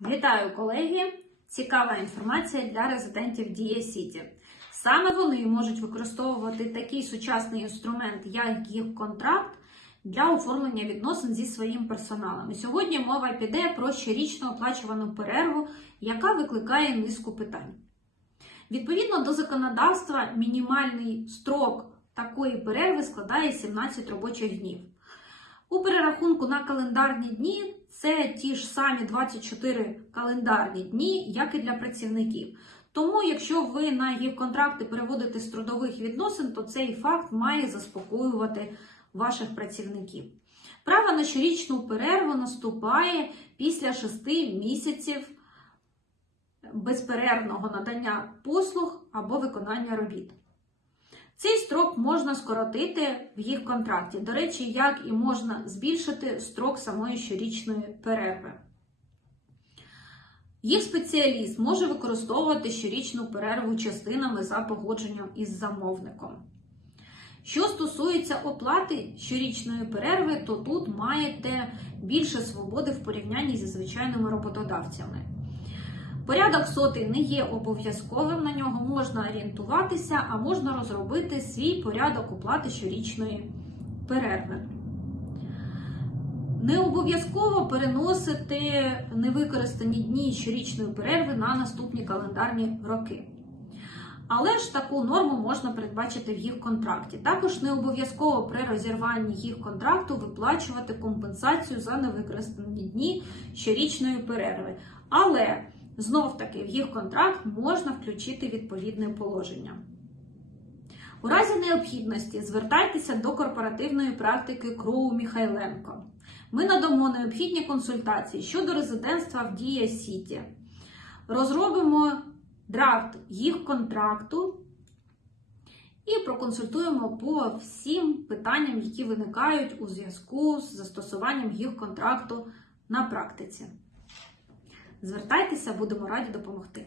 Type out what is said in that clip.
Вітаю, колеги! Цікава інформація для резидентів Дія Сіті. Саме вони можуть використовувати такий сучасний інструмент, як їх контракт, для оформлення відносин зі своїм персоналом. Сьогодні мова піде про щорічно оплачувану перерву, яка викликає низку питань. Відповідно до законодавства, мінімальний строк такої перерви складає 17 робочих днів. У перерахунку на календарні дні це ті ж самі 24 календарні дні, як і для працівників. Тому, якщо ви на їх контракти переводите з трудових відносин, то цей факт має заспокоювати ваших працівників. Право на щорічну перерву наступає після 6 місяців безперервного надання послуг або виконання робіт. Цей строк можна скоротити в їх контракті. До речі, як і можна збільшити строк самої щорічної перерви. Їх спеціаліст може використовувати щорічну перерву частинами за погодженням із замовником. Що стосується оплати щорічної перерви, то тут маєте більше свободи в порівнянні зі звичайними роботодавцями. Порядок сотий не є обов'язковим, на нього можна орієнтуватися, а можна розробити свій порядок оплати щорічної перерви. Не обов'язково переносити невикористані дні щорічної перерви на наступні календарні роки. Але ж таку норму можна передбачити в їх контракті. Також не обов'язково при розірванні їх контракту виплачувати компенсацію за невикористані дні щорічної перерви. Але знов таки в їх контракт можна включити відповідне положення. У разі необхідності звертайтеся до корпоративної практики Кроу Міхайленко. Ми надамо необхідні консультації щодо резидентства в Дія Сіті. Розробимо драфт їх контракту і проконсультуємо по всім питанням, які виникають у зв'язку з застосуванням їх контракту на практиці. Звертайтеся, будемо раді допомогти.